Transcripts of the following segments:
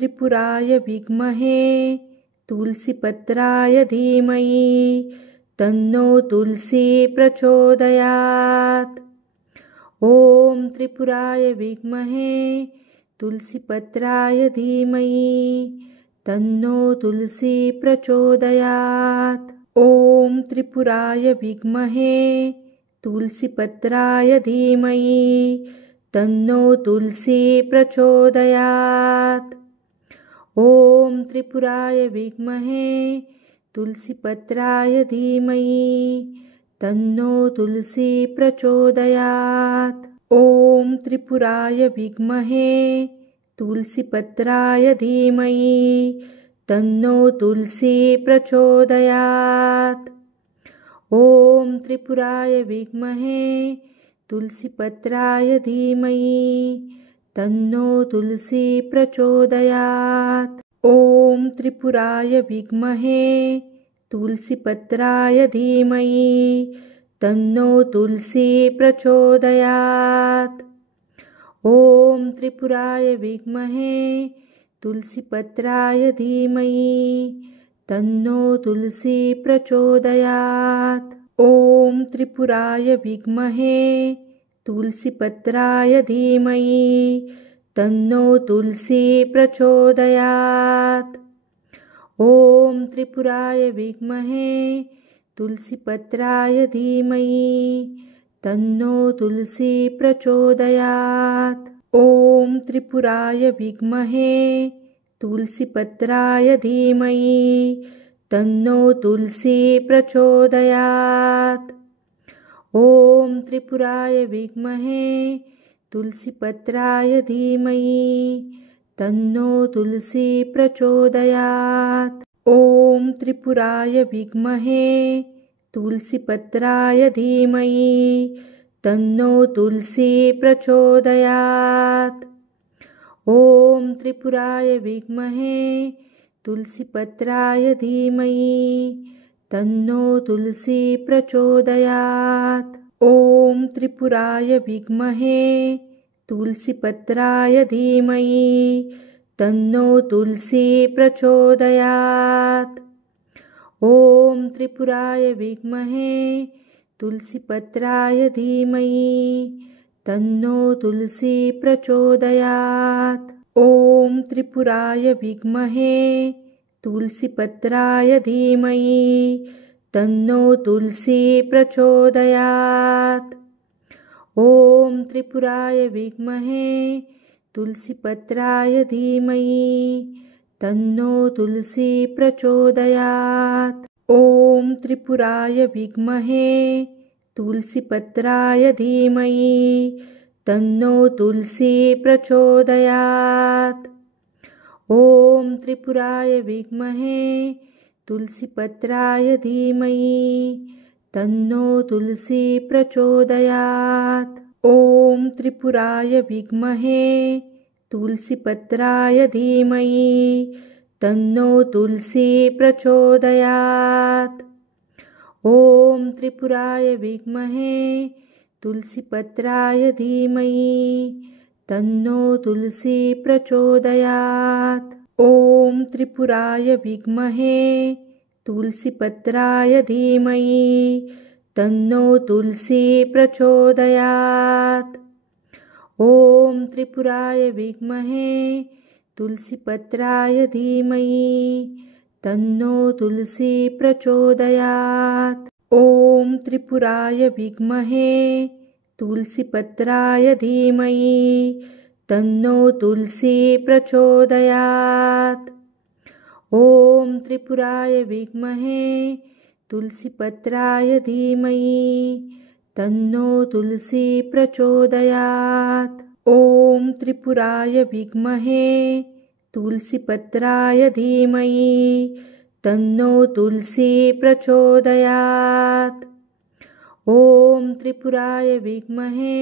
त्रिपुराय विद्महे तुलसीपत्राय धीमहि तन्नो तुलसी प्रचोदयात्। ॐ त्रिपुराय विद्महे तुलसीपत्राय धीमहि तन्नो तुलसी प्रचोदयात्। ॐ त्रिपुराय विद्महे तुलसीपत्राय धीमहि तन्नो तुलसी प्रचोदयात्। ॐ त्रिपुराय विद्महे तुलसीपत्राय धीमहि तन्नो तुलसी प्रचोदयात्। ॐ त्रिपुराय विद्महे तुलसीपत्राय धीमहि तन्नो तुलसी प्रचोदयात्। ॐ त्रिपुराय विद्महे तुलसीपत्राय धीमहि तन्नो तुलसी प्रचोदयात्। ॐ त्रिपुराय विद्महे तुलसीपत्राय धीमहि तन्नो तुलसी प्रचोदयात्। ॐ त्रिपुराय विद्महे तुलसीपत्राय धीमहि तन्नो तुलसी प्रचोदयात्। ॐ त्रिपुराय विद्महे तुलसीपत्राय धीमहि तन्नो तुलसी प्रचोदयात्। ॐ त्रिपुराय विद्महे तुलसीपत्राय धीमहि तन्नो तुलसी प्रचोदयात्। ॐ त्रिपुराय विद्महे तुलसीपत्राय धीमहि तन्नो तुलसी प्रचोदयात्। ॐ त्रिपुराय विद्महे तुलसीपत्राय धीमहि तन्नो तुलसी प्रचोदयात्। ॐ त्रिपुराय विद्महे तुलसीपत्राय धीमहि तन्नो तुलसी प्रचोदयात्। ॐ त्रिपुराय विद्महे तुलसीपत्राय धीमहि तन्नो तुलसी प्रचोदयात्। ॐ त्रिपुराय विद्महे तुलसीपत्राय धीमहि तन्नो तुलसी प्रचोदयात्। ॐ त्रिपुराय विद्महे तुलसीपत्राय धीमहि तन्नो तुलसी प्रचोदयात्। ॐ त्रिपुराय विद्महे तुलसीपत्राय धीमहि तन्नो तुलसी प्रचोदयात्। ॐ त्रिपुराय विद्महे तुलसीपत्राय धीमहि तन्नो तुलसी प्रचोदयात्। ॐ त्रिपुराय विद्महे तुलसीपत्राय धीमहि तन्नो तुलसी प्रचोदयात्। ॐ त्रिपुराय विद्महे तुलसीपत्राय धीमहि तन्नो तुलसी प्रचोदयात्। ॐ त्रिपुराय विद्महे तुलसीपत्राय धीमहि तन्नो तुलसी प्रचोदयात्। ॐ त्रिपुराय विद्महे तुलसीपत्राय धीमहि तन्नो तुलसी प्रचोदयात्। ॐ त्रिपुराय विद्महे तुलसीपत्राय धीमहि तन्नो तुलसी प्रचोदयात्। ॐ त्रिपुराय विद्महे तुलसीपत्राय धीमहि तन्नो तुलसी प्रचोदयात्। ॐ त्रिपुराय विद्महे तुलसीपत्राय धीमहि तन्नो तुलसी प्रचोदयात्। ॐ त्रिपुराय विद्महे तुलसीपत्राय धीमहि तन्नो तुलसी प्रचोदयात्। ॐ त्रिपुराय विद्महे तुलसीपत्राय धीमहि तन्नो तुलसी प्रचोदयात्। ॐ त्रिपुराय विद्महे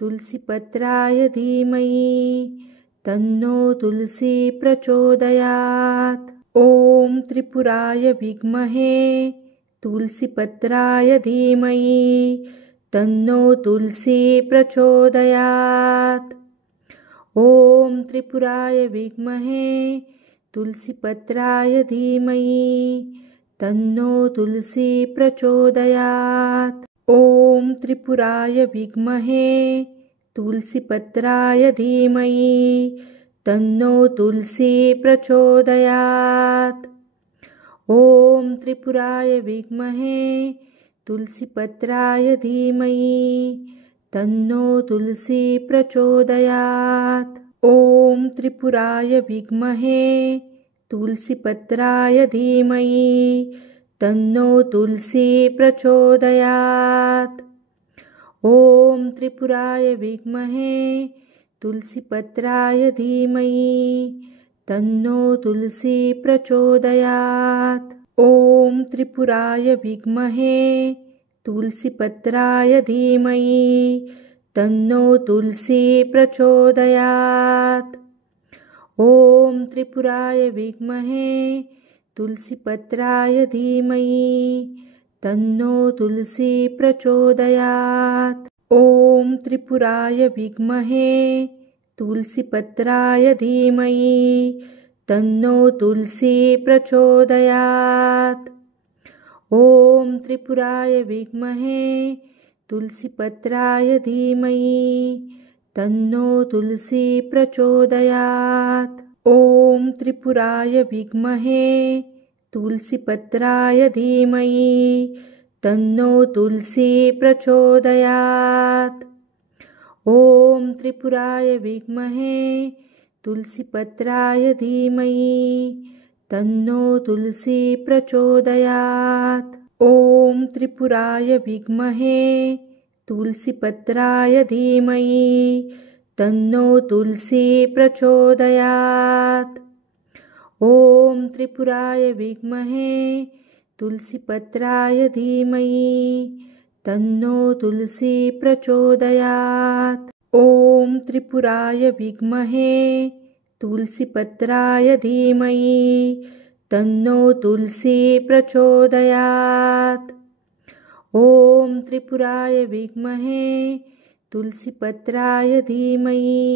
तुलसीपत्राय धीमहि तन्नो तुलसी प्रचोदयात्। ॐ त्रिपुराय विद्महे तुलसीपत्राय धीमहि तन्नो तुलसी प्रचोदयात्। ॐ त्रिपुराय विद्महे तुलसीपत्राय धीमहि तन्नो तुलसी प्रचोदयात्। ॐ त्रिपुराय विद्महे तुलसीपत्राय धीमहि तन्नो तुलसी प्रचोदयात्। ॐ त्रिपुराय विद्महे तुलसीपत्राय धीमहि तन्नो तुलसी प्रचोदयात्। ॐ त्रिपुराय विद्महे तुलसीपत्राय धीमहि तन्नो तुलसी प्रचोदयात्। ॐ त्रिपुराय विद्महे तुलसीपत्राय धीमहि तन्नो तुलसी प्रचोदयात्। ॐ त्रिपुराय विद्महे तुलसीपत्राय धीमहि तन्नो तुलसी प्रचोदयात्। ॐ त्रिपुराय विद्महे तुलसीपत्राय धीमहि तन्नो तुलसी प्रचोदयात्। ॐ त्रिपुराय विद्महे तुलसीपत्राय धीमहि तन्नो तुलसी प्रचोदयात्। ॐ त्रिपुराय विद्महे तुलसीपत्राय धीमहि तन्नो तुलसी प्रचोदयात्। ॐ त्रिपुराय विद्महे तुलसीपत्राय धीमहि तन्नो तुलसी प्रचोदयात्। ॐ त्रिपुराय विद्महे तुलसीपत्राय धीमहि तन्नो तुलसी प्रचोदयात्। ॐ त्रिपुराय विद्महे तुलसीपत्राय धीमहि तन्नो तुलसी प्रचोदयात्। ॐ त्रिपुराय विद्महे तुलसीपत्राय धीमहि तन्नो तुलसी प्रचोदयात्। ॐ त्रिपुराय विद्महे तुलसीपत्राय धीमहि तन्नो तुलसी प्रचोदयात्। ॐ त्रिपुराय विद्महे तुलसीपत्राय धीमहि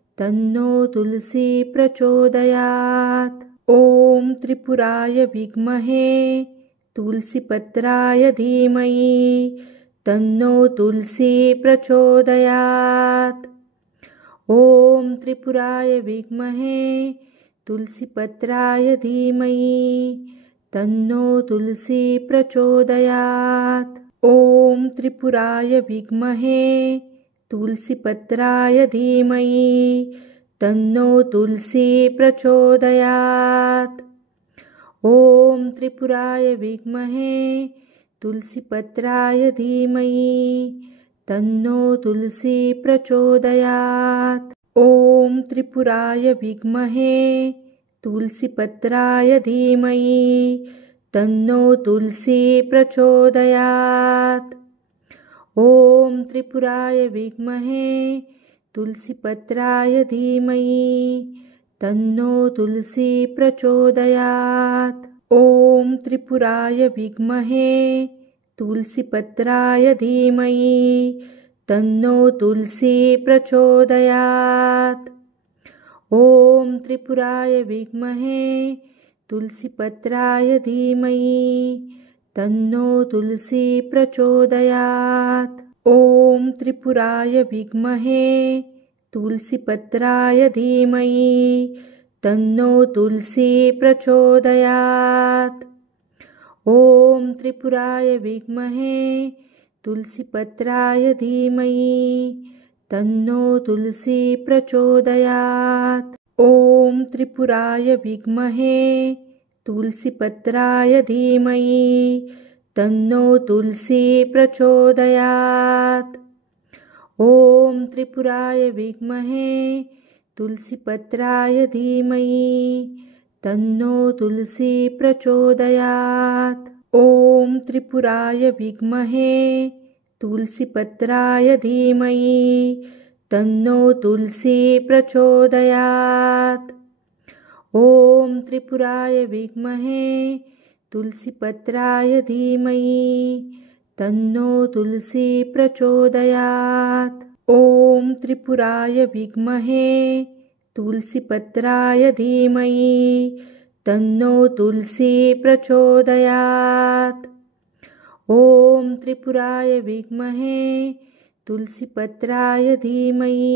तन्नो तुलसी प्रचोदयात्। ॐ त्रिपुराय विद्महे तुलसीपत्राय धीमहि तन्नो तुलसी प्रचोदयात्। ॐ त्रिपुराय विद्महे तुलसीपत्राय धीमहि तन्नो तुलसी प्रचोदयात्। ॐ त्रिपुराय विद्महे तुलसीपत्राय धीमहि तन्नो तुलसी प्रचोदयात्। ॐ त्रिपुराय विद्महे तुलसीपत्राय धीमहि तन्नो तुलसी प्रचोदयात्। ॐ त्रिपुराय विद्महे तुलसीपत्राय धीमहि तन्नो तुलसी प्रचोदयात्। ॐ त्रिपुराय विद्महे तुलसीपत्राय धीमहि तन्नो तुलसी प्रचोदयात्। ॐ त्रिपुराय विद्महे तुलसीपत्राय धीमहि तन्नो तुलसी प्रचोदयात्। ॐ त्रिपुराय विद्महे तुलसीपत्राय धीमहि तन्नो तुलसी प्रचोदयात्। ॐ त्रिपुराय विद्महे तुलसीपत्राय धीमहि तन्नो तुलसी प्रचोदयात्। ॐ त्रिपुराय विद्महे तुलसीपत्राय धीमहि तन्नो तुलसी प्रचोदयात्। ॐ त्रिपुराय विद्महे तुलसीपत्राय धीमहि तन्नो तुलसी प्रचोदयात्। ॐ त्रिपुराय विद्महे तुलसीपत्राय धीमहि तन्नो तुलसी प्रचोदयात्। ॐ त्रिपुराय विद्महे तुलसीपत्राय धीमहि तन्नो तुलसी प्रचोदयात्। ॐ त्रिपुराय विद्महे तुलसीपत्राय धीमहि तन्नो तुलसी प्रचोदयात्। ॐ त्रिपुराय विद्महे तुलसीपत्राय धीमहि तन्नो तुलसी प्रचोदयात्। ॐ त्रिपुराय विद्महे तुलसीपत्राय धीमहि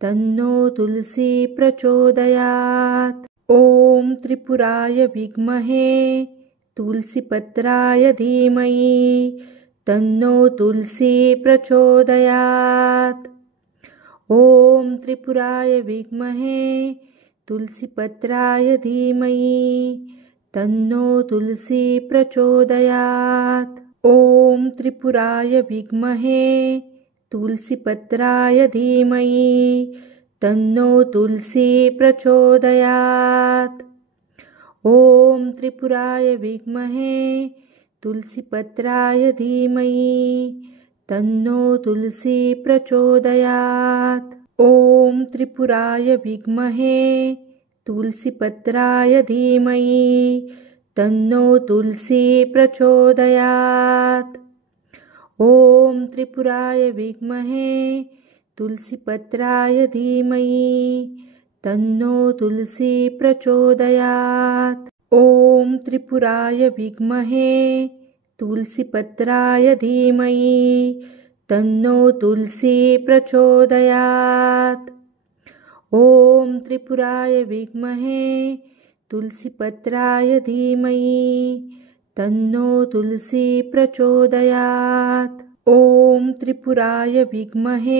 तन्नो तुलसी प्रचोदयात्। ॐ त्रिपुराय विद्महे तुलसीपत्राय धीमहि तन्नो तुलसी प्रचोदयात्। ॐ त्रिपुराय विद्महे तुलसीपत्राय धीमहि तन्नो तुलसी प्रचोदयात्। ॐ त्रिपुराय विद्महे तुलसीपत्राय धीमहि तन्नो तुलसी प्रचोदयात्। ॐ त्रिपुराय विद्महे तुलसीपत्राय धीमहि तन्नो तुलसी प्रचोदयात्। ॐ त्रिपुराय विद्महे तुलसीपत्राय धीमहि तन्नो तुलसी प्रचोदयात्। ॐ त्रिपुराय विद्महे तुलसीपत्राय धीमहि तन्नो तुलसी प्रचोदयात्। ॐ त्रिपुराय विद्महे तुलसीपत्राय धीमहि तन्नो तुलसी प्रचोदयात्। ॐ त्रिपुराय विद्महे तुलसीपत्राय धीमहि तन्नो तुलसी प्रचोदयात्। ॐ त्रिपुराय विद्महे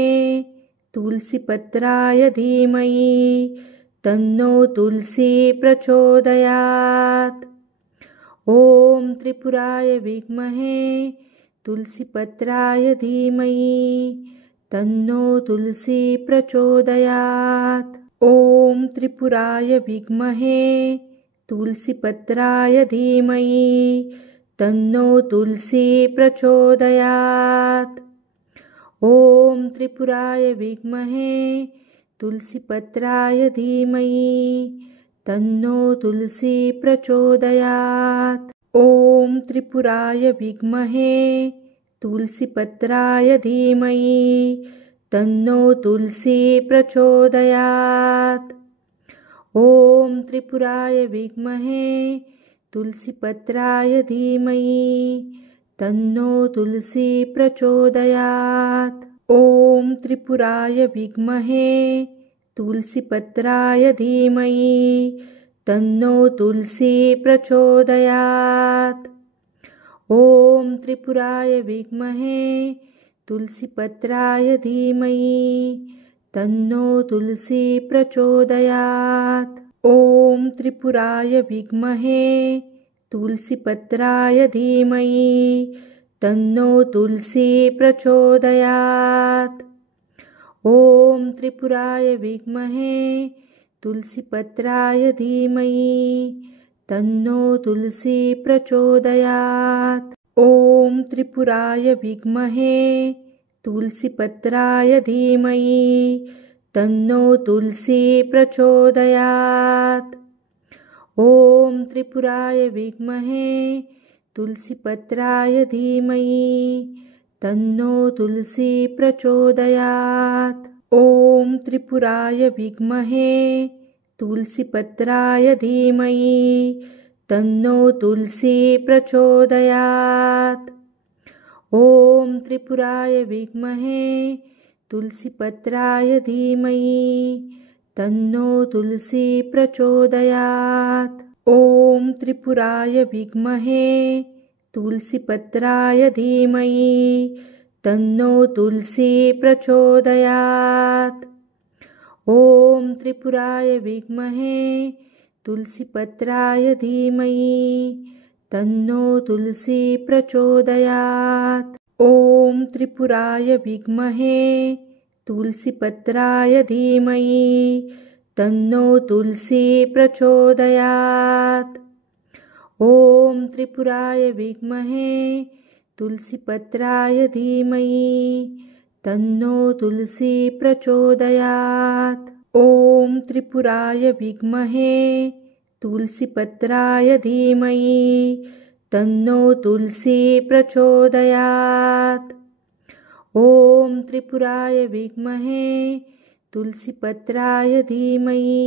तुलसीपत्राय धीमहि तन्नो तुलसी प्रचोदयात्। ॐ त्रिपुराय विद्महे तुलसीपत्राय धीमहि तन्नो तुलसी प्रचोदयात्। ॐ त्रिपुराय विद्महे तुलसीपत्राय धीमहि तन्नो तुलसी प्रचोदयात्। ॐ त्रिपुराय विद्महे तुलसीपत्राय धीमहि तन्नो तुलसी प्रचोदयात्। ॐ त्रिपुराय विद्महे तुलसीपत्राय धीमहि तन्नो तुलसी प्रचोदयात्। ॐ त्रिपुराय विद्महे तुलसीपत्राय धीमहि तन्नो तुलसी प्रचोदयात्। ॐ त्रिपुराय विद्महे तुलसीपत्राय धीमहि तन्नो तुलसी प्रचोदयात्। ॐ त्रिपुराय विद्महे तुलसीपत्राय धीमहि तन्नो तुलसी प्रचोदयात्। ॐ त्रिपुराय विद्महे तुलसीपत्राय धीमहि तन्नो तुलसी प्रचोदयात्। ॐ त्रिपुराय विद्महे तुलसीपत्राय धीमहि तन्नो तुलसी प्रचोदयात्। ॐ त्रिपुराय विद्महे तुलसीपत्राय धीमहि तन्नो तुलसी प्रचोदयात्। ॐ त्रिपुराय विद्महे तुलसीपत्राय धीमहि तन्नो तुलसी प्रचोदयात्। ॐ त्रिपुराय विद्महे तुलसीपत्राय धीमहि तन्नो तुलसी प्रचोदयात्। ॐ त्रिपुराय विद्महे तुलसीपत्राय धीमहि तन्नो तुलसी प्रचोदयात्। ॐ त्रिपुराय विद्महे तुलसीपत्राय धीमहि तन्नो तुलसी प्रचोदयात्। ॐ त्रिपुराय विद्महे तुलसीपत्राय धीमहि तन्नो तुलसी प्रचोदयात्। ॐ त्रिपुराय विद्महे तुलसीपत्राय धीमहि तन्नो तुलसी प्रचोदयात्। ॐ त्रिपुराय विद्महे तुलसीपत्राय धीमहि तन्नो तुलसी प्रचोदयात्। ॐ त्रिपुराय विद्महे तुलसीपत्राय धीमहि तन्नो तुलसी प्रचोदयात्। ॐ त्रिपुराय विद्महे तुलसीपत्राय धीमहि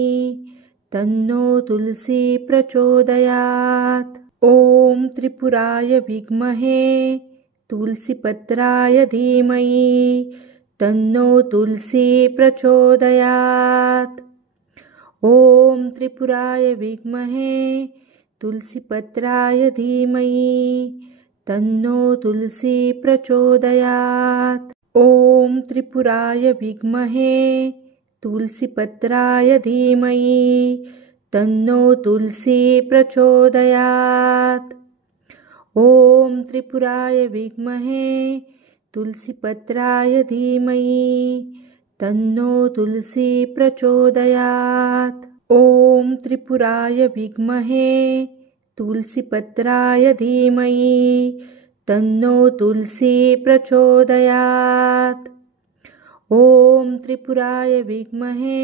तन्नो तुलसी प्रचोदयात्। ॐ त्रिपुराय विद्महे तुलसीपत्राय धीमहि तन्नो तुलसी प्रचोदयात्। ॐ त्रिपुराय विद्महे तुलसीपत्राय धीमहि तन्नो तुलसी प्रचोदयात्। ॐ त्रिपुराय विद्महे तुलसीपत्राय धीमहि तन्नो तुलसी प्रचोदयात्। ॐ त्रिपुराय विद्महे तुलसीपत्राय धीमहि तन्नो तुलसी प्रचोदयात्। ॐ त्रिपुराय विद्महे तुलसीपत्राय धीमहि तन्नो तुलसी प्रचोदयात्। ॐ त्रिपुराय विद्महे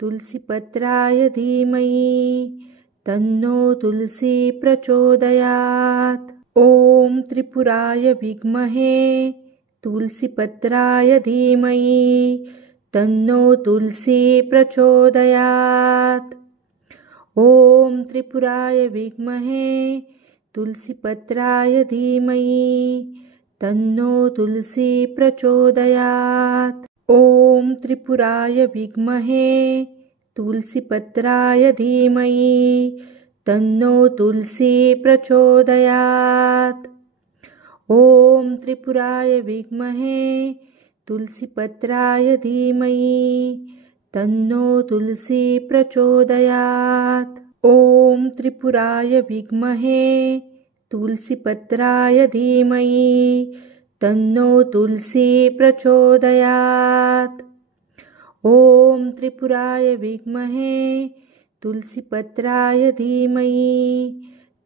तुलसीपत्राय धीमहि तन्नो तुलसी प्रचोदयात्। ॐ त्रिपुराय विद्महे तुलसीपत्राय धीमहि तन्नो तुलसी प्रचोदयात्। ॐ त्रिपुराय विद्महे तुलसीपत्राय धीमहि तन्नो तुलसी प्रचोदयात्। ॐ त्रिपुराय विद्महे तुलसीपत्राय धीमहि तन्नो तुलसी प्रचोदयात्। ॐ त्रिपुराय विद्महे तुलसीपत्राय धीमहि तन्नो तुलसी प्रचोदयात्। ॐ त्रिपुराय विद्महे तुलसीपत्राय धीमहि तन्नो तुलसी प्रचोदयात्। ॐ त्रिपुराय विद्महे तुलसीपत्राय धीमहि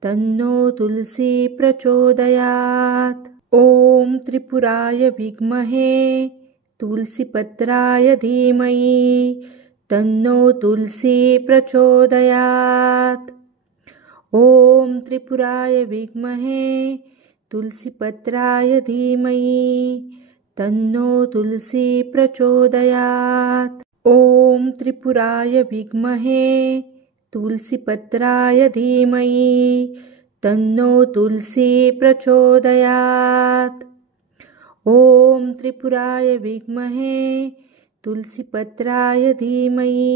तन्नो तुलसी प्रचोदयात्। ॐ त्रिपुराय विद्महे तुलसीपत्राय धीमहि तन्नो तुलसी प्रचोदयात्। ॐ त्रिपुराय विद्महे तुलसीपत्राय धीमहि तन्नो तुलसी प्रचोदयात्। ॐ त्रिपुराय विद्महे तुलसीपत्राय धीमहि तन्नो तुलसी प्रचोदयात्। ॐ त्रिपुराय विद्महे तुलसीपत्राय धीमहि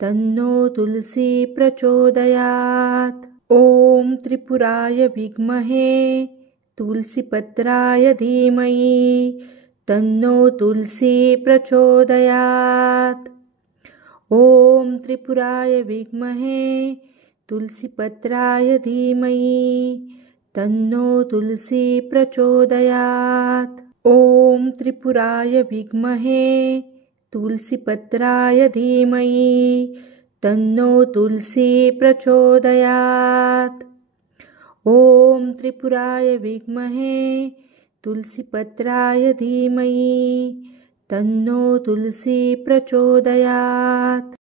तन्नो तुलसी प्रचोदयात्। ॐ त्रिपुराय विद्महे तुलसीपत्राय धीमहि तन्नो तुलसी प्रचोदयात्। ॐ त्रिपुराय विद्महे तुलसीपत्राय धीमहि तन्नो तुलसी प्रचोदयात्। ॐ त्रिपुराय विद्महे तुलसीपत्राय धीमहि तन्नो तुलसी प्रचोदयात्। ॐ त्रिपुराय विद्महे तुलसीपत्राय धीमहि तन्नो तुलसी प्रचोदयात्।